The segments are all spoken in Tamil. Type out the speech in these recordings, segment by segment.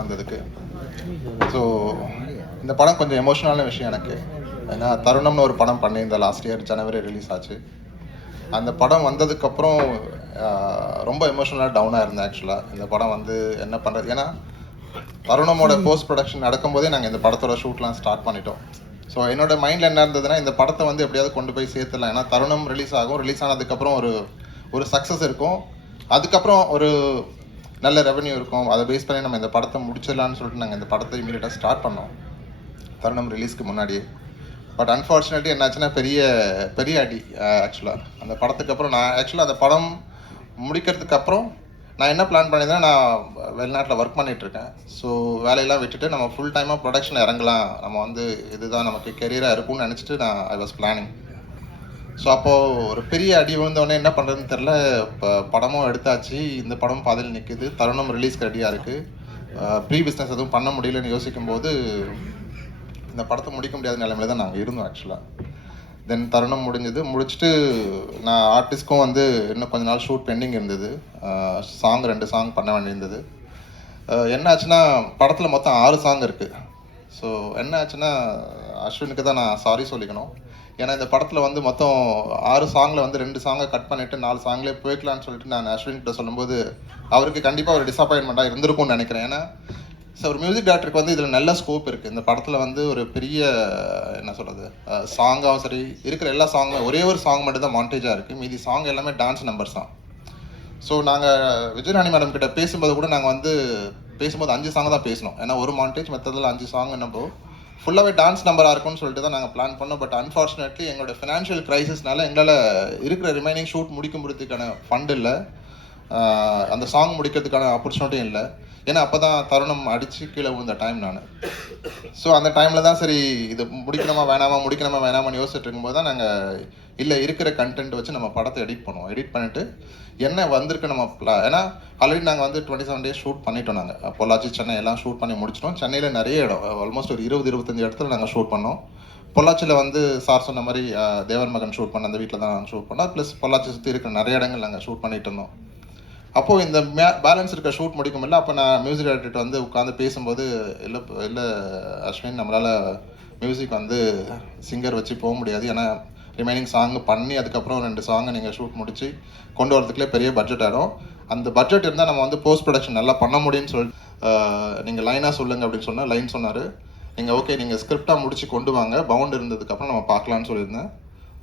வந்ததுக்கு. ஸோ இந்த படம் கொஞ்சம் எமோஷ்னலான விஷயம் எனக்கு. ஏன்னா தருணம்னு ஒரு படம் பண்ணியிருந்தேன் லாஸ்ட் இயர் ஜனவரி ரிலீஸ் ஆச்சு. அந்த படம் வந்ததுக்கப்புறம் ரொம்ப எமோஷ்னலாக டவுனாக இருந்தேன் ஆக்சுவலாக. இந்த படம் வந்து என்ன பண்ணுறது, ஏன்னா தருணமோட போஸ்ட் ப்ரொடக்ஷன் நடக்கும்போதே நாங்கள் இந்த படத்தோட ஷூட்லாம் ஸ்டார்ட் பண்ணிட்டோம். ஸோ என்னோட மைண்டில் என்ன இருந்ததுன்னா, இந்த படத்தை வந்து எப்படியாவது கொண்டு போய் சேர்த்துலாம். ஏன்னா தருணம் ரிலீஸ் ஆகும், ரிலீஸ் ஆனதுக்கப்புறம் ஒரு சக்ஸஸ் இருக்கும், அதுக்கப்புறம் ஒரு நல்ல ரெவன்யூ இருக்கும், அதை பேஸ் பண்ணி நம்ம இந்த படத்தை முடிச்சிடலான்னு சொல்லிட்டு நாங்கள் இந்த படத்தை இமீடியட்டாக ஸ்டார்ட் பண்ணோம் தருணம் ரிலீஸ்க்கு முன்னாடியே. பட் அன்ஃபார்ச்சுனேட்லி என்னாச்சுன்னா பெரிய அடி ஆக்சுவலாக. அந்த படத்துக்கு அப்புறம் நான் ஆக்சுவலாக அந்த படம் முடிக்கிறதுக்கு அப்புறம் நான் என்ன பிளான் பண்ணியிருந்தேன், நான் வெளிநாட்டில் ஒர்க் பண்ணிகிட்ருக்கேன். ஸோ வேலையெல்லாம் விட்டுட்டு நம்ம ஃபுல் டைமாக ப்ரொடக்ஷன் இறங்கலாம், நம்ம வந்து இதுதான் நமக்கு கெரியராக இருக்கும்னு நினச்சிட்டு நான் ஐ வாஸ் பிளானிங். ஸோ அப்போது ஒரு பெரிய அடி விழுந்தோடனே என்ன பண்ணுறதுன்னு தெரில. இப்போ படமும் எடுத்தாச்சு, இந்த படம் பாதையில் நிற்குது, தருணம் ரிலீஸ்க்கு ரெடியாக இருக்குது, ப்ரீ பிஸ்னஸ் எதுவும் பண்ண முடியலன்னு யோசிக்கும்போது இந்த படத்தை முடிக்க முடியாத நிலைமையில தான் நாங்கள் இருந்தோம் ஆக்சுவலாக. தென் தருணம் முடிச்சுட்டு நான் ஆர்டிஸ்ட்க்கும் வந்து இன்னும் கொஞ்ச நாள் ஷூட் பெண்டிங் இருந்தது. 2 சாங் பண்ண வேண்டியிருந்தது. என்ன ஆச்சுன்னா, படத்தில் மொத்தம் 6 சாங் இருக்குது. ஸோ என்ன ஆச்சுன்னா, அஸ்வினுக்கு தான் நான் சாரி சொல்லிக்கணும். ஏன்னா இந்த படத்தில் வந்து மொத்தம் 6 சாங்கில் வந்து 2 சாங்கை கட் பண்ணிவிட்டு 4 சாங்லேயே போய்க்கலான்னு சொல்லிட்டு நான் அஸ்வின்கிட்ட சொல்லும்போது அவருக்கு கண்டிப்பாக ஒரு டிசப்பாயின்மெண்ட்டாக இருந்திருக்கும்னு நினைக்கிறேன். ஏன்னா ஒரு மியூசிக் டைரக்டருக்கு வந்து இதில் நல்ல ஸ்கோப் இருக்குது. இந்த படத்தில் வந்து ஒரு பெரிய என்ன சொல்கிறது, சாங்காகவும் சரி, இருக்கிற எல்லா சாங்கும் ஒரே ஒரு சாங் மட்டும் தான் மாண்டேஜாக இருக்குது, மீதி சாங் எல்லாமே டான்ஸ் நம்பர்ஸ் தான். ஸோ நாங்கள் விஜயராணி மேடம் கிட்ட பேசும்போது கூட நாங்கள் வந்து பேசும்போது 5 சாங் தான் பேசினோம். ஏன்னா ஒரு மாண்டேஜ் மெத்தடில் 5 சாங் நம்ம ஃபுல்லாகவே டான்ஸ் நம்பராக இருக்கும்னு சொல்லிட்டு தான் நாங்கள் பிளான் பண்ணோம். பட் அன்ஃபார்ச்சுனேட்லி எங்களோட ஃபினான்ஷியல் க்ரைசிஸ்னால எங்களால் இருக்கிற ரிமைனிங் ஷூட் முடிக்கிறதுக்கான ஃபண்ட் இல்லை, அந்த சாங் முடிக்கிறதுக்கான ஆப்பர்ச்சுனிட்டியும் இல்லை. ஏன்னா அப்போ தான் தருணம் அடித்து கீழே விழுந்த டைம் நான். ஸோ அந்த டைமில் தான் சரி இது முடிக்கணுமா வேணாமான்னு யோசிச்சுட்டு இருக்கும்போது தான் நாங்கள் இல்லை இருக்கிற கண்டென்ட் வச்சு நம்ம படத்தை எடிட் பண்ணுவோம். எடிட் பண்ணிவிட்டு என்ன வந்திருக்கு நம்ம ஏன்னா ஆல்ரெடி நாங்கள் வந்து 27 டேஸ் ஷூட் பண்ணிட்டோம். நாங்கள் பொள்ளாச்சி சென்னை எல்லாம் ஷூட் பண்ணி முடிச்சிட்டோம். சென்னையில் நிறைய இடம், ஆல்மோஸ்ட் ஒரு 20-25 இடத்துல நாங்கள் ஷூட் பண்ணோம். பொள்ளாச்சியில் வந்து சார் சொன்ன மாதிரி தேவர் மகன் ஷூட் பண்ண அந்த வீட்டில் தான் நாங்கள் ஷூட் பண்ணோம். ப்ளஸ் பொள்ளாச்சி சுற்றி இருக்கிற நிறைய இடங்கள் நாங்கள் ஷூட் பண்ணிட்டு இருந்தோம். அப்போது இந்த பேலன்ஸ் இருக்க ஷூட் முடிக்கும் இல்லை, அப்போ நான் மியூசிக் டைரக்டர் வந்து உட்காந்து பேசும்போது இல்லை அஸ்வின், நம்மளால் மியூசிக் வந்து சிங்கர் வச்சு போக முடியாது, ஏன்னா ரிமைனிங் சாங் பண்ணி அதுக்கப்புறம் 2 சாங்கை நீங்கள் ஷூட் முடித்து கொண்டு வரதுக்குள்ளே பெரிய பட்ஜெட் ஆகிடும். அந்த பட்ஜெட் இருந்தால் நம்ம வந்து போஸ்ட் ப்ரொடக்ஷன் நல்லா பண்ண முடியும்னு சொல்லிட்டு நீங்கள் லைனாக சொல்லுங்கள் அப்படின்னு சொன்னால் லைன் சொன்னார். நீங்கள் ஓகே நீங்கள் ஸ்கிரிப்டாக முடிச்சு கொண்டு வாங்க, பவுண்ட் இருந்ததுக்கப்புறம் நம்ம பார்க்கலான்னு சொல்லியிருந்தேன்.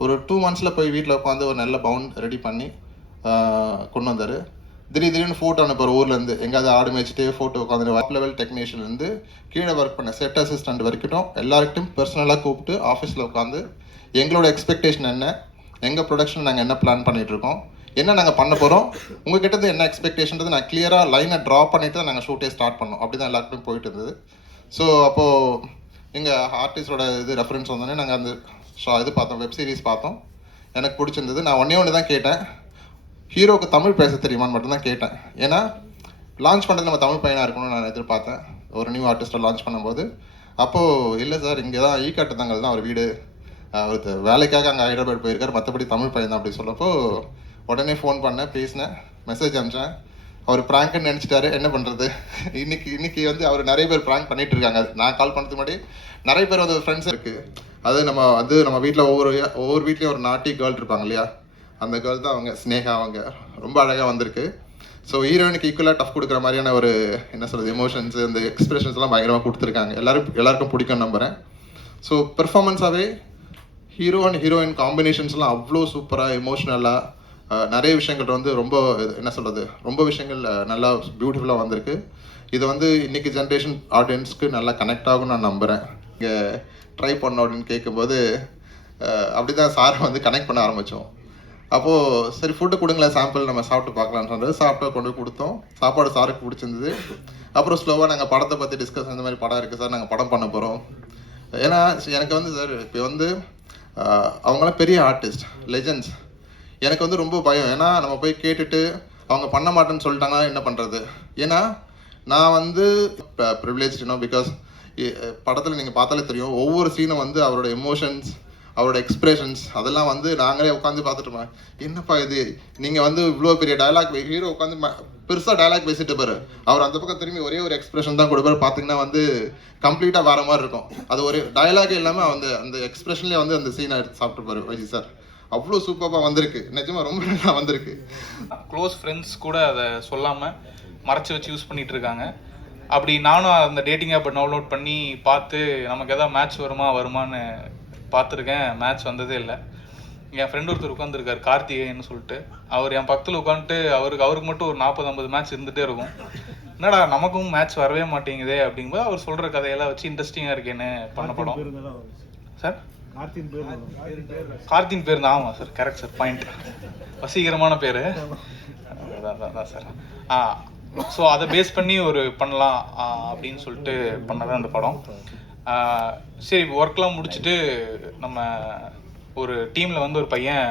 ஒரு 2 மந்த்ஸில் போய் வீட்டில் உட்காந்து ஒரு நல்ல பவுண்ட் ரெடி பண்ணி கொண்டு வந்தார். திடீர்னு ஃபோட்டோ அனுப்புகிற ஊர்லேருந்து எங்கேயாவது ஆடு மேய்ச்சிட்டே ஃபோட்டோ உட்காந்து அப் லெவல் டெக்னீஷியன்லேருந்து கீழே ஒர்க் பண்ண செட் அசிஸ்டண்ட் வரைக்கும் எல்லாருக்கிட்டையும் பர்சனலாக கூப்பிட்டு ஆஃபீஸில் உட்காந்து எங்களோட எக்ஸ்பெக்டேஷன் என்ன, எங்கள் ப்ரொடக்ஷன் நாங்கள் என்ன பிளான் பண்ணிகிட்ருக்கோம், என்ன நாங்கள் பண்ண போகிறோம், உங்கள் கிட்டது என்ன எக்ஸ்பெக்டேஷன்றது நான் கிளியராக லைனை ட்ரா பண்ணிவிட்டு தான் நாங்கள் ஷூட்டே ஸ்டார்ட் பண்ணோம். அப்படி தான் எல்லாருக்கும் போயிட்டு இருந்தது. ஸோ அப்போது எங்கள் ஆர்டிஸ்டோட இது ரெஃபரன்ஸ் வந்தோடனே நாங்கள் அந்த இது பார்த்தோம், வெப் சீரிஸ் பார்த்தோம், எனக்கு பிடிச்சிருந்தது. நான் ஒன்று தான் கேட்டேன், ஹீரோக்கு தமிழ் பேச தெரியுமான்னு மட்டும்தான் கேட்டேன். ஏன்னா லான்ச் பண்ணுறது நம்ம தமிழ் பையனாக இருக்கணும்னு நான் எதிர்பார்த்தேன் ஒரு நியூ ஆர்டிஸ்ட்டை லான்ச் பண்ணும்போது. அப்போது இல்லை சார், இங்கே தான் ஈக்காட்டுத்தங்கல் தான் அவர் வீடு, அவர் வேலைக்காக அங்கே ஹைதராபாத் போயிருக்கார், மற்றபடி தமிழ் பையன் தான் அப்படி சொல்லப்போ உடனே ஃபோன் பண்ணேன், பேசினேன், மெசேஜ் அனுப்பிச்சேன். அவர் ப்ராங்க்னு நினச்சிட்டாரு, என்ன பண்ணுறது. இன்னைக்கு வந்து அவர் நிறைய பேர் ப்ராங்க் பண்ணிகிட்டு இருக்காங்க. நான் கால் பண்ணுறதுக்கு முன்னாடி நிறைய பேர் வந்து ஃப்ரெண்ட்ஸ் இருக்குது. நம்ம வீட்டில் ஒவ்வொரு வீட்லேயும் ஒரு நாட்டி கேர்ள் இருப்பாங்க இல்லையா, அந்த கேர்ள் தான் அவங்க ஸ்னேகா. அவங்க ரொம்ப அழகாக வந்திருக்கு. ஸோ ஹீரோயினுக்கு ஈக்குவலாக டஃப் கொடுக்குற மாதிரியான ஒரு என்ன சொல்கிறது எமோஷன்ஸ், அந்த எக்ஸ்பிரஷன்ஸ்லாம் பயங்கரமாக கொடுத்துருக்காங்க. எல்லாருக்கும் பிடிக்கும் நம்புகிறேன். ஸோ பெர்ஃபார்மன்ஸாகவே ஹீரோ அண்ட் ஹீரோயின் காம்பினேஷன்ஸ்லாம் அவ்வளோ சூப்பராக எமோஷ்னலாக நிறைய விஷயங்கள் வந்து ரொம்ப விஷயங்கள் நல்லா பியூட்டிஃபுல்லாக வந்திருக்கு. இது வந்து இன்றைக்கி ஜென்ரேஷன் ஆடியன்ஸ்க்கு நல்லா கனெக்ட் ஆகும்னு நான் நம்புகிறேன். இங்கே ட்ரை பண்ணோம் அப்படின்னு கேட்கும்போது அப்படி தான் சாரை வந்து கனெக்ட் பண்ண ஆரம்பித்தோம். அப்போது சரி ஃபுட்டு கொடுங்களேன் சாம்பிள் நம்ம சாப்பிட்டு பார்க்கலான்னு சொன்னது. சாப்பிட்டு கொண்டு போய் கொடுத்தோம். சாப்பாடு சாருக்கு பிடிச்சிருந்தது. அப்புறம் ஸ்லோவாக நாங்கள் படத்தை பற்றி டிஸ்கஸ், இந்த மாதிரி படம் இருக்குது சார், நாங்கள் படம் பண்ண போகிறோம். ஏன்னா எனக்கு வந்து சார் இப்போ வந்து அவங்களாம் பெரிய ஆர்டிஸ்ட், லெஜெண்ட்ஸ். எனக்கு வந்து ரொம்ப பயம், ஏன்னா நம்ம போய் கேட்டுட்டு அவங்க பண்ண மாட்டேன்னு சொல்லிட்டாங்கன்னா என்ன பண்ணுறது. ஏன்னா நான் வந்து ப்ரிவிலேஜ் பிகாஸ் படத்தில் நீங்கள் பார்த்தாலே தெரியும், ஒவ்வொரு சீனும் வந்து அவரோட எமோஷன்ஸ், அவரோட எக்ஸ்பிரஷன்ஸ் அதெல்லாம் வந்து நாங்களே உட்காந்து பார்த்துட்டோம். என்னப்பா இது, நீங்கள் வந்து இவ்வளோ பெரிய டயலாக் ஹீரோ உட்காந்து பெருசாக டயலாக் பேசிட்டு பாரு, அவர் அந்த பக்கம் திரும்பி ஒரே ஒரு எக்ஸ்பிரஷன் தான் கொடுப்பாரு. பார்த்தீங்கன்னா வந்து கம்ப்ளீட்டாக வேற மாதிரி இருக்கும். அது ஒரு டயலாகே இல்லாமல் அந்த எக்ஸ்பிரஷன்லேயே வந்து அந்த சீனை எடுத்து சாப்பிட்டுப்பாரு வைஜி சார். அவ்வளோ சூப்பராக வந்திருக்கு, நிஜமா ரொம்ப நல்லா வந்திருக்கு. க்ளோஸ் ஃப்ரெண்ட்ஸ் கூட அதை சொல்லாமல் மறைச்சி வச்சு யூஸ் பண்ணிட்டு இருக்காங்க. அப்படி நானும் அந்த டேட்டிங் ஆப்பை டவுன்லோட் பண்ணி பார்த்து நமக்கு எதாவது மேட்ச் வருமான்னு பார்த்துருக்கேன். மேட்ச் வந்ததே இல்லை. என் ஃப்ரெண்ட் ஒருத்தர் உட்காந்துருக்காரு கார்த்திகேயன்னு சொல்லிட்டு. அவர் என் பக்கத்தில் உட்காந்துட்டு அவருக்கு மட்டும் ஒரு 40-50 மேட்ச் இருந்துகிட்டே இருக்கும். என்னடா நமக்கும் மேட்ச் வரவே மாட்டேங்குதே அப்படிங்கும்போது அவர் சொல்கிற கதையெல்லாம் வச்சு இன்ட்ரெஸ்டிங்காக இருக்கேன்னு பண்ண படம் சார். கார்த்தின் பேர் தான். ஆமாம் சார், கரெக்ட் சார், பாயிண்ட், வசீகரமான பேர் அதான் சார். ஸோ அதை பேஸ் பண்ணி ஒரு பண்ணலாம் அப்படின்னு சொல்லிட்டு பண்ணதான் அந்த படம். சரி, ஒர்க்லாம் முடிச்சுட்டு நம்ம ஒரு டீமில் வந்து ஒரு பையன்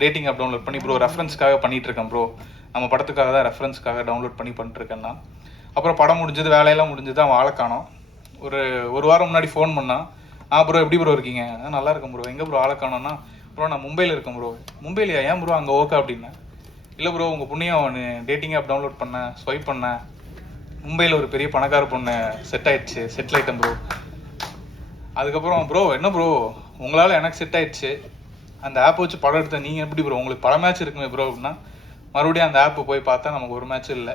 டேட்டிங் ஆப் டவுன்லோட் பண்ணி ப்ரோ ரெஃபரன்ஸ்க்காக பண்ணிகிட்ருக்கேன் ப்ரோ, நம்ம படத்துக்காக தான் ரெஃபரன்ஸ்க்காக டவுன்லோட் பண்ணிட்டுருக்கேன்னா. அப்புறம் படம் முடிஞ்சது, வேலையெல்லாம் முடிஞ்சது, அவன் ஆளை காணோம். ஒரு வாரம் முன்னாடி ஃபோன் பண்ணான். ப்ரோ எப்படி ப்ரோ இருக்கீங்க? நல்லா இருக்கேன் ப்ரோ. எங்கே ப்ரோ ஆளை காணோன்னா, ப்ரோ நான் மும்பையில் இருக்கேன் ப்ரோ. மும்பையிலையா? ஏன் ப்ரோ அங்கே ஓகே அப்படின்னேன். இல்லை ப்ரோ உங்கள் புண்ணியம் டேட்டிங் ஆப் டவுன்லோட் பண்ணேன், ஸ்வைப் பண்ணேன், மும்பையில் ஒரு பெரிய பணக்கார பொண்ணு செட்டில் ஆகிட்டேன் ப்ரோ. அதுக்கப்புறம் ப்ரோ என்ன ப்ரோ உங்களால் எனக்கு செட் ஆயிடுச்சு, அந்த ஆப்பை வச்சு படம் எடுத்தேன், நீங்கள் எப்படி ப்ரோ உங்களுக்கு பல மேட்ச் இருக்குமே ப்ரோ அப்படின்னா. மறுபடியும் அந்த ஆப்பை போய் பார்த்தா நமக்கு ஒரு மேட்ச் இல்லை.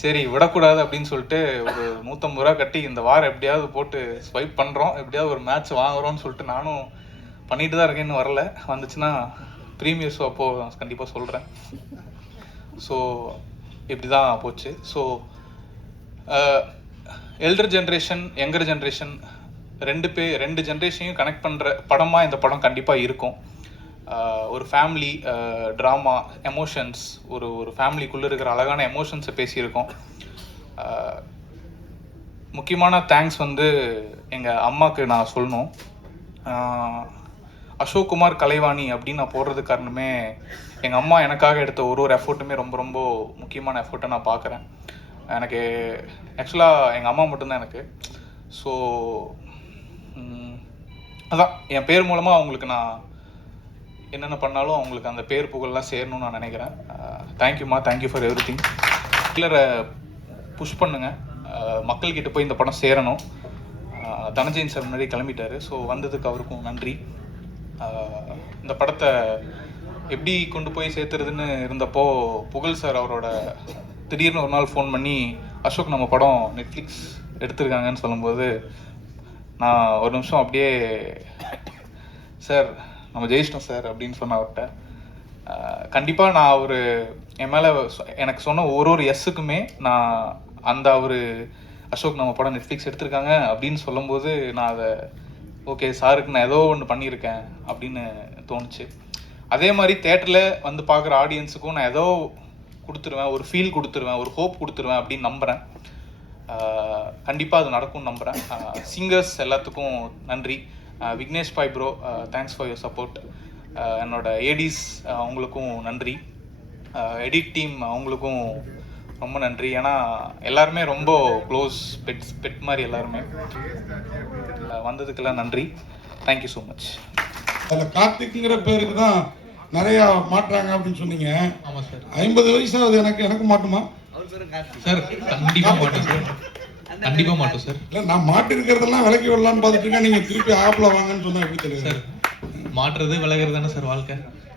சரி விடக்கூடாது அப்படின்னு சொல்லிட்டு ஒரு 150 ரூபா கட்டி இந்த வாரம் எப்படியாவது போட்டு ஸ்வைப் பண்ணுறோம், எப்படியாவது ஒரு மேட்ச் வாங்குறோம்னு சொல்லிட்டு நானும் பண்ணிட்டு தான் இருக்கேன்னு. வரல, வந்துச்சுன்னா ப்ரீமியர் ஷோ அப்போது கண்டிப்பாக சொல்கிறேன். ஸோ இப்படி தான் போச்சு. So elder generation, younger generation ரெண்டு ஜென்ரேஷனையும் கனெக்ட் பண்ணுற படமாக இந்த படம் கண்டிப்பாக இருக்கும். ஒரு ஃபேமிலி ட்ராமா, எமோஷன்ஸ், ஒரு ஃபேமிலிக்குள்ளே இருக்கிற அழகான எமோஷன்ஸை பேசியிருக்கோம். முக்கியமான தேங்க்ஸ் வந்து எங்கள் அம்மாவுக்கு நான் சொல்லணும். அசோக் குமார் கலைவாணி அப்படின்னு நான் போடுறதுக்கு காரணமே எங்கள் அம்மா எனக்காக எடுத்த ஒரு எஃபர்ட்டுமே ரொம்ப ரொம்ப முக்கியமான எஃபர்ட்டை நான் பார்க்குறேன். எனக்கு ஆக்சுவலாக எங்கள் அம்மா மட்டும்தான் எனக்கு. ஸோ அதான் என் பேர் மூலமாக அவங்களுக்கு நான் என்னென்ன பண்ணாலும் அவங்களுக்கு அந்த பேர் புகழெலாம் சேரணும்னு நான் நினைக்கிறேன். தேங்க்யூம்மா, தேங்க்யூ ஃபார் எவ்ரி திங். ட்ரெய்லரை புஷ் பண்ணுங்கள், மக்கள்கிட்ட போய் இந்த படம் சேரணும். தனஞ்சயன் சார் முன்னாடி கிளம்பிட்டார். ஸோ வந்ததுக்கு அவருக்கும் நன்றி. இந்த படத்தை எப்படி கொண்டு போய் சேர்த்துறதுன்னு இருந்தப்போ புகழ் சார் அவரோட திடீர்னு ஒரு நாள் ஃபோன் பண்ணி அசோக் நம்ம படம் நெட்ஃப்ளிக்ஸ் எடுத்திருக்காங்கன்னு சொல்லும்போது நான் ஒரு நிமிஷம் அப்படியே சார் நம்ம ஜெயிச்சிட்டோம் சார் அப்படின்னு சொன்ன அவர்கிட்ட. கண்டிப்பாக நான் அவர் என் மேலே எனக்கு சொன்ன ஒரு எஸ்ஸுக்குமே நான் அந்த அசோக் நம்ம படம் நெட்ஃப்ளிக்ஸ் எடுத்திருக்காங்க அப்படின்னு சொல்லும்போது நான் அதை ஓகே சாருக்கு நான் ஏதோ ஒன்று பண்ணியிருக்கேன் அப்படின்னு தோணுச்சு. அதே மாதிரி தேட்டரில் வந்து பார்க்குற ஆடியன்ஸுக்கும் நான் ஏதோ கொடுத்துருவேன், ஒரு ஃபீல் கொடுத்துருவேன், ஒரு ஹோப் கொடுத்துருவேன் அப்படின்னு நம்புகிறேன். கண்டிப்பாக அது நடக்கும்னு நம்புகிறேன். சிங்கர்ஸ் எல்லாத்துக்கும் நன்றி. Vignesh bye bro, thanks for your support. என்னோட ஏடிஸ் அவங்களுக்கும் நன்றி. எடிட் டீம் அவங்களுக்கும் ரொம்ப நன்றி. ஏன்னா எல்லாருமே ரொம்ப க்ளோஸ் பெட் மாதிரி எல்லாருமே. வந்ததுக்கெல்லாம் நன்றி. Thank you so much. அதில் கார்த்திக்ங்கிற பேருக்கு தான் நிறையா மாட்டுறாங்க அப்படின்னு சொன்னீங்க. ஆமாம் சார். 50 வயசாவது எனக்கு மாட்டுமா சார்? கண்டிப்பாக மாட்டோம் சார், கண்டிப்பாக மாட்டோம் சார். இல்லை நான் மாட்டு இருக்கிறதெல்லாம் விலைக்கு விடலான்னு பார்த்துட்டு இருக்கேன். நீங்கள் திருப்பி ஆப்பில் வாங்கன்னு சொன்னால் எப்படி தெரியும் சார்? மாட்டுறது விலகிறது தானே சார் வாழ்க்கை.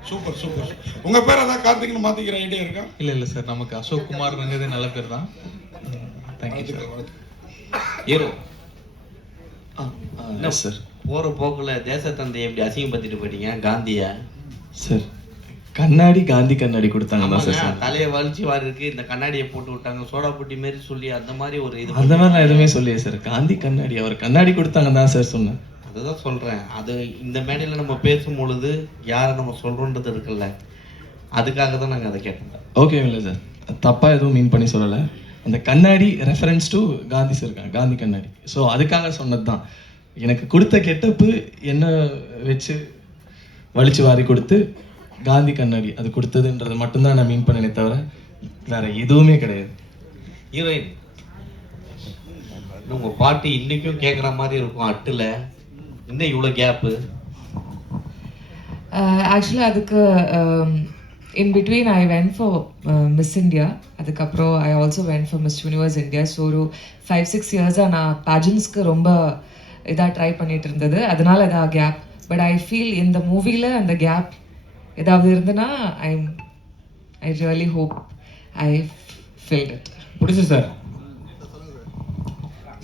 Super super. உங்கள் பேர் அதான் கார்த்திக்னு மாற்றிக்கிற ஐடியா இருக்கா? இல்லை சார், நமக்கு அசோக் குமார்ங்கிறது நல்ல பேர் தான். Thank you sir. ஹீரோ என்ன சார் போகிற போக்கில் தேசத்தந்தையை எப்படி அசிங்கப்படுத்திட்டு போயிட்டீங்க காந்தியை? சார் கண்ணாடி காந்தி கண்ணாடி கொடுத்தாங்க சார். தலையை வலிச்சு வாருக்கு இந்த கண்ணாடியை போட்டு விட்டாங்க, சோடா புட்டி மாரி சொல்லி அந்த மாதிரி ஒரு இது. அந்த மாதிரி நான் எதுவுமே சொல்லியே சார். காந்தி கண்ணாடி அவர் கண்ணாடி கொடுத்தாங்க தான் சார் சொன்னேன். அதுதான் சொல்கிறேன். அது இந்த மேடையில் நம்ம பேசும் பொழுது யாரை நம்ம சொல்கிறோன்றது இருக்குல்ல, அதுக்காக தான் நாங்கள் அதை கேட்டோம். ஓகே இல்லை சார், தப்பாக எதுவும் மீன் பண்ணி சொல்லலை. அந்த கண்ணாடி reference to Gandhi sir, Gandhi கண்ணாடி. ஸோ அதுக்காக சொன்னது தான். எனக்கு கொடுத்த கெட்டப்பு என்ன வச்சு வலிச்சு வாரி கொடுத்து காந்தி கண்ணாடி அது கொடுத்ததுன்றது மட்டும்தான் நான் மீன் பண்ணனே தவிர வேற எதுவுமே கிடையாது. ஹீரோயின், உங்கள் பாட்டு இன்றைக்கும் கேட்குற மாதிரி இருக்கும். அட்டில் இன்னும் இவ்வளோ கேப்பு ஆக்சுவலாக அதுக்கு in between I went for Miss India, அதுக்கப்புறம் I also went for Miss Universe India. So ஒரு 5-6 இயர்ஸாக நான் பேஜன்ஸ்க்கு ரொம்ப இதாக ட்ரை பண்ணிட்டு இருந்தது, அதனால இதாக கேப். பட் ஐ ஃபீல் இந்த மூவியில் அந்த கேப் ஏதாவது இருந்ததுன்னா I really hope I filled it. பிடிச்சி சார்.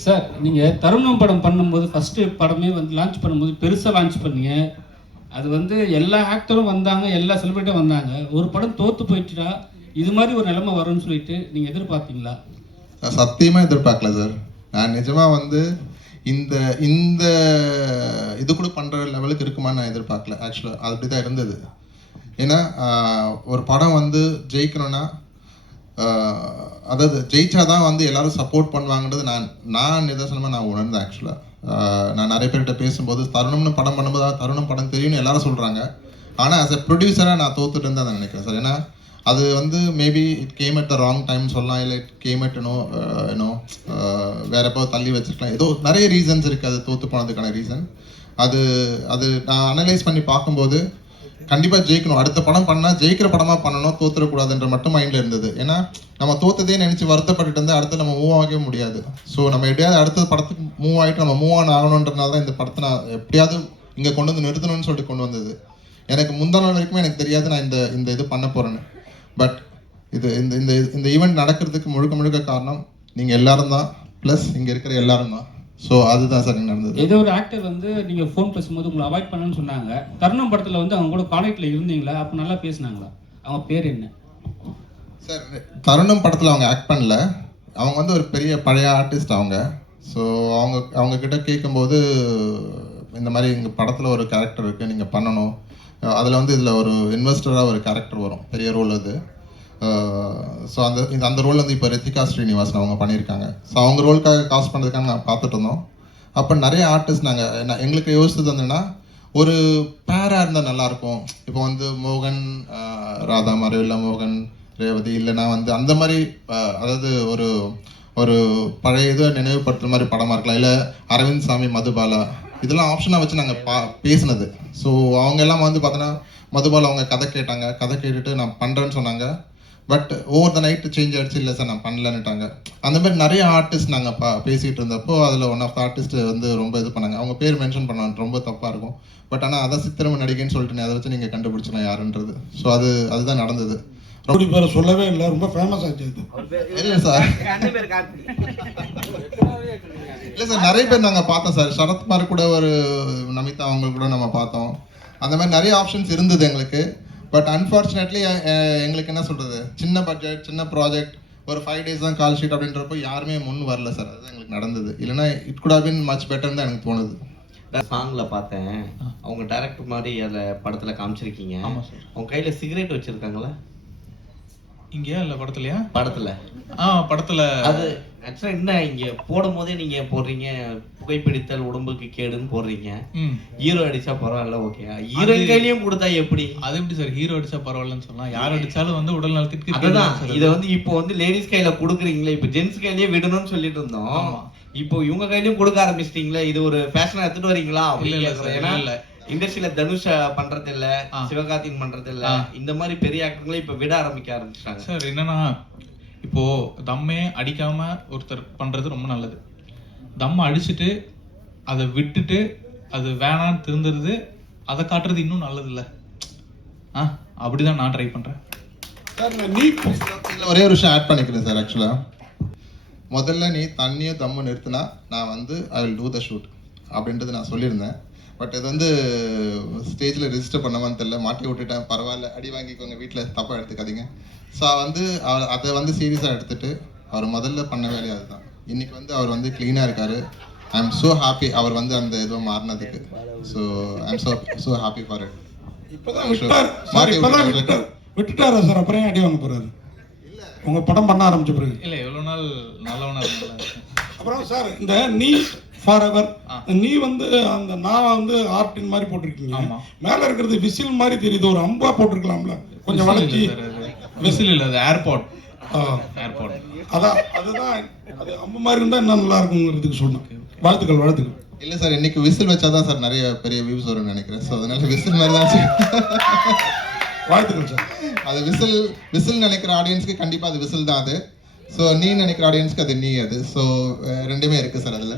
சார் நீங்கள் தருணம் படம் பண்ணும்போது ஃபஸ்ட்டு படமே வந்து லான்ச் பண்ணும்போது பெருசாக லான்ச் பண்ணீங்க. அது வந்து எல்லா ஆக்டரும் வந்தாங்க, எல்லா செலிபிரிட்டியும் வந்தாங்க. ஒரு படம் தோற்று போயிட்டுனா இது மாதிரி ஒரு நிலைமை வரும்னு சொல்லிட்டு நீங்கள் எதிர்பார்த்தீங்களா? நான் சத்தியமாக எதிர்பார்க்கல சார். நான் நிஜமாக வந்து இந்த இந்த இது கூட பண்ணுற லெவலுக்கு இருக்குமான்னு நான் எதிர்பார்க்கல. ஆக்சுவலாக அது அப்படி தான் இருந்தது. ஏன்னா ஒரு படம் வந்து ஜெயிக்கணும்னா அதாவது ஜெயிச்சாதான் வந்து எல்லாரும் சப்போர்ட் பண்ணுவாங்கன்றது நான் நிதர்சனமாக நான் உணர்ந்தேன். ஆக்சுவலாக நான் நிறைய பேர்கிட்ட பேசும்போது தருணம்னு படம் பண்ணும்போது தருணம் படம் தெரியும்னு எல்லாரும் சொல்கிறாங்க. ஆனால் ஆஸ் எ ப்ரொடியூசராக நான் தோத்துட்டு இருந்தால் நான் நினைக்கிறேன் சார். ஏன்னா அது வந்து maybe it came at the wrong time சொல்லலாம், இல்லை இட் கேம் அட் இன்னும் வேற எப்போ தள்ளி வச்சுருக்கலாம். ஏதோ நிறைய ரீசன்ஸ் இருக்குது அது தோற்று போனதுக்கான ரீசன். அது நான் அனலைஸ் பண்ணி பார்க்கும்போது கண்டிப்பாக ஜெயிக்கணும், அடுத்த படம் பண்ணால் ஜெயிக்கிற படமாக பண்ணணும், தோத்துடக்கூடாதுன்ற மட்டும் மைண்டில் இருந்தது. ஏன்னா நம்ம தோத்ததே நினச்சி வருத்தப்பட்டு இருந்தால் அடுத்து நம்ம மூவ் ஆகவே முடியாது. ஸோ நம்ம எப்படியாவது அடுத்த படத்துக்கு மூவ் ஆகிட்டு நம்ம மூவ் ஆன் ஆகணுன்றனால தான் இந்த படத்தை நான் எப்படியாவது இங்கே கொண்டு வந்து நிறுத்தணும்னு சொல்லிட்டு கொண்டு வந்தது. எனக்கு முந்தா நாள் வரைக்குமே எனக்கு தெரியாது நான் இந்த இது பண்ண போகிறேன்னு. பட் இது இந்த இந்த ஈவெண்ட் நடக்கிறதுக்கு முழுக்க காரணம் நீங்கள் எல்லாரும் தான், ப்ளஸ் இங்கே இருக்கிற எல்லாரும் தான். ஸோ அதுதான் சார் நடந்தது. ஏதோ ஒரு ஆக்டர் வந்து நீங்கள் ஃபோன் பேசும்போது உங்களை அவாய்ட் பண்ணணும்னு சொன்னாங்க. தருணம் படத்தில் வந்து அவங்க கூட கான்டாக்டில் இருந்தீங்களா? அப்போ நல்லா பேசினாங்களா? அவங்க பேர் என்ன சார்? தருணம் படத்தில் அவங்க ஆக்ட் பண்ணல. அவங்க வந்து ஒரு பெரிய பழைய ஆர்டிஸ்ட் அவங்க. ஸோ அவங்க கிட்ட கேட்கும்போது இந்த மாதிரி எங்கள் படத்தில் ஒரு கேரக்டர் இருக்குது, நீங்கள் பண்ணணும். அதில் வந்து இதில் ஒரு இன்வெஸ்டராக ஒரு கேரக்டர் வரும், பெரிய ரோல் அது. ஸோ அந்த ரோல் வந்து இப்போ ரித்திகா ஸ்ரீனிவாசன் அவங்க பண்ணியிருக்காங்க. ஸோ அவங்க ரோலுக்காக காஸ்ட் பண்ணுறதுக்காக நான் பார்த்துட்டு இருந்தோம். அப்போ நிறைய ஆர்டிஸ்ட் எங்களுக்கு யோசிச்சது வந்துன்னா ஒரு பேராக இருந்தால் நல்லாயிருக்கும். இப்போ வந்து மோகன் ராதா மாதிரி, இல்லை மோகன் ரேவதி, இல்லைனா வந்து அந்த மாதிரி அதாவது ஒரு ஒரு பழைய இதை நினைவுபடுத்துகிற மாதிரி படமாக இருக்கலாம், இல்லை அரவிந்த் சாமி மதுபாலா, இதெல்லாம் ஆப்ஷனாக வச்சு நாங்கள் பேசினது. ஸோ அவங்க எல்லாம் வந்து பார்த்தோன்னா மதுபாலா அவங்க கதை கேட்டாங்க, கதை கேட்டுட்டு நான் பண்ணுறேன்னு சொன்னாங்க. But over the night change ஆகிடுச்சு, இல்லை சார் நான் பண்ணலன்னுட்டாங்க. அந்த மாதிரி நிறைய ஆர்டிஸ்ட் நாங்கள் பேசிகிட்டு இருந்தப்போ அதில் ஒன் ஆஃப் த ஆர்டிஸ்ட் வந்து ரொம்ப இது பண்ணாங்க. அவங்க பேர் மென்ஷன் பண்ணாங்க, ரொம்ப தப்பாக இருக்கும். பட் ஆனால் அதை சித்திரம நடிகைன்னு சொல்லிட்டு அதை வச்சு நீங்கள் கண்டுபிடிச்சலாம் யாருன்றது. ஸோ அதுதான் நடந்தது. அப்படி பேரை சொல்லவே இல்லை, ரொம்ப ஃபேமஸ் ஆச்சு அது. இல்லை சார், இல்லை சார், நிறைய பேர் நாங்கள் பார்த்தோம் சார். சரத்குமார் கூட ஒரு நமிதா அவங்க கூட நம்ம பார்த்தோம். அந்த மாதிரி நிறைய ஆப்ஷன்ஸ் இருந்தது எங்களுக்கு. பட் அன்ஃபார்ச்சுனேட்லி எங்களுக்கு என்ன சொல்கிறது, சின்ன பட்ஜெட், சின்ன ப்ராஜெக்ட், ஒரு 5 days தான் கால் ஷீட் அப்படின்றப்போ யாருமே முன் வரல சார். அதுதான் எங்களுக்கு நடந்தது. இல்லைனா it could have been much பெட்டர்னு தான் எனக்கு தோணுது. சாங்கில் பார்த்தேன், அவங்க டைரக்டர் மாதிரி அதில் படத்தில் காமிச்சிருக்கீங்க. ஆமாம் சார். அவங்க கையில் சிகரெட் வச்சுருக்காங்களா? இங்கேயா இல்லை படத்துலையா? படத்தில் படத்தில் அது ஆக்சுவலாக என்ன, இங்கே போடும் போதே நீங்கள் போடுறீங்க புகைப்பிடித்தல் உடம்புக்கு கேடுன்னு போடுறீங்க. ஹீரோ அடிச்சா பரவாயில்ல, ஓகே. ஹீரோ கையிலையும் கொடுத்தா எப்படி? அது எப்படி சார் ஹீரோ அடிச்சா பரவாயில்லன்னு சொல்லலாம்? யார் அடிச்சாலும் வந்து உடல் நலத்திற்கு. அதுதான் இதை வந்து இப்போ வந்து லேடிஸ் கையில கொடுக்குறீங்களே, இப்போ ஜென்ஸ் கையிலேயே விடணும்னு சொல்லிட்டு இருந்தோம். இப்போ இவங்க கையிலயும் கொடுக்க ஆரம்பிச்சிட்டீங்களே, இது ஒரு ஃபேஷனா எடுத்துட்டு வரீங்களா? ஏன்னா இண்டஸ்ட்ரியில தனுஷ் பண்றது இல்ல, சிவகார்த்திகேயன் பண்றது இல்ல, இந்த மாதிரி பெரிய ஆக்டர்களே இப்ப விட ஆரம்பிச்சாங்க சார். என்னன்னா இப்போ தம்மே அடிக்காம ஒருத்தர் பண்றது ரொம்ப நல்லது. தம் அடிச்சுட்டு அதை விட்டுட்டு அது வேணான்னு திருந்துறது, அதை காட்டுறது இன்னும் நல்லது இல்லை. அப்படிதான் நான் ட்ரை பண்றேன். ஒரே ஒரு விஷயம் ஆட் பண்ணிக்கிறேன் சார். ஆக்சுவலா முதல்ல நீ தண்ணியும் தம்மு நிறுத்தினா நான் வந்து I will do the shoot அப்படின்றது நான் சொல்லியிருந்தேன். பட் இது வந்து ஸ்டேஜில் ரெஜிஸ்டர் பண்ணவான்னு தெரியல, மாட்டி விட்டுட்டேன். பரவாயில்ல, அடி வாங்கிக்கோங்க, வீட்டில் தப்பாக எடுத்துக்காதீங்க. ஸோ வந்து அதை வந்து சீரியஸாக எடுத்துகிட்டு அவர் முதல்ல பண்ண வேலையை அதுதான். இன்றைக்கி வந்து அவர் வந்து க்ளீனாக இருக்கார். ஐ எம் ஸோ ஹாப்பி அவர் வந்து அந்த இதுவை மாறினதுக்கு. So I am so happy for it. இப்போதான் விட்டுட்டாரா சார்? அப்புறம் அடி வாங்க போகிறாரு உங்கள் படம் பண்ண ஆரம்பிச்ச பிறகு? இல்லை, எவ்வளோ நாள் நல்லவனா இருந்தாலும். அப்புறம் சார் இந்த நீ ஃபார் எவர், நீ வந்து அந்த நான் வந்து ஆர்டின் மாதிரி போட்டிருக்கீங்க. மேலே இருக்கிறது விசில் மாதிரி தெரியுது, ஒரு அம்பா போட்டிருக்கலாம்ல கொஞ்சம் வளைச்சி. விசில் இல்லை, அது ஏர்போர்ட். அதான் அதுதான், அது அம்பு மாதிரி இருந்தால் இன்னும் நல்லா இருக்குங்கிறதுக்கு சொன்னேன். வாழ்த்துக்கள். இல்லை சார், இன்னைக்கு விசில் வச்சா தான் சார் நிறைய பெரிய வியூஸ் வரும்னு நினைக்கிறேன். ஸோ அதனால விசில் மாதிரி தான் சார். வாழ்த்துக்கள் சார். அது விசில் நினைக்கிற ஆடியன்ஸ்க்கு கண்டிப்பாக அது விசில் தான் அது. ஸோ நீ நினைக்கிற ஆடியன்ஸ்க்கு அது நீ அது. ஸோ ரெண்டுமே இருக்குது சார் அதில்.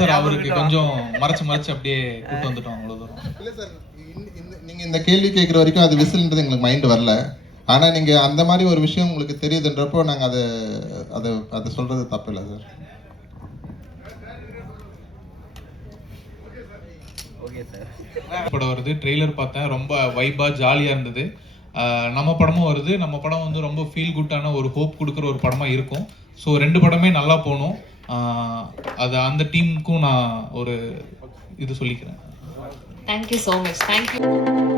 சார் அவருக்கு கொஞ்சம் மறைச்சு அப்படியே கூட்டு வந்துட்டோம் அவ்வளோ தூரம். இல்லை சார், நீங்கள் இந்த கேள்வி கேட்குற வரைக்கும் அது விசில்ன்றது எங்களுக்கு மைண்டு வரல. ஆனால் நீங்கள் அந்த மாதிரி ஒரு விஷயம் உங்களுக்கு தெரியுதுன்றப்போ நாங்கள் அதை சொல்கிறது தப்பு இல்லை சார். படம் வருது, ட்ரெய்லர் பார்த்தேன், ரொம்ப வைபாக ஜாலியாக இருந்தது. நம்ம படமும் வருது. நம்ம படம் வந்து ரொம்ப ஃபீல் குட்டான ஒரு ஹோப் கொடுக்குற ஒரு படமாக இருக்கும். ஸோ 2 படமே நல்லா போகணும். அது அந்த டீமுக்கும் நான் ஒரு இது சொல்லிக்கிறேன். Thank you so much. Thank you.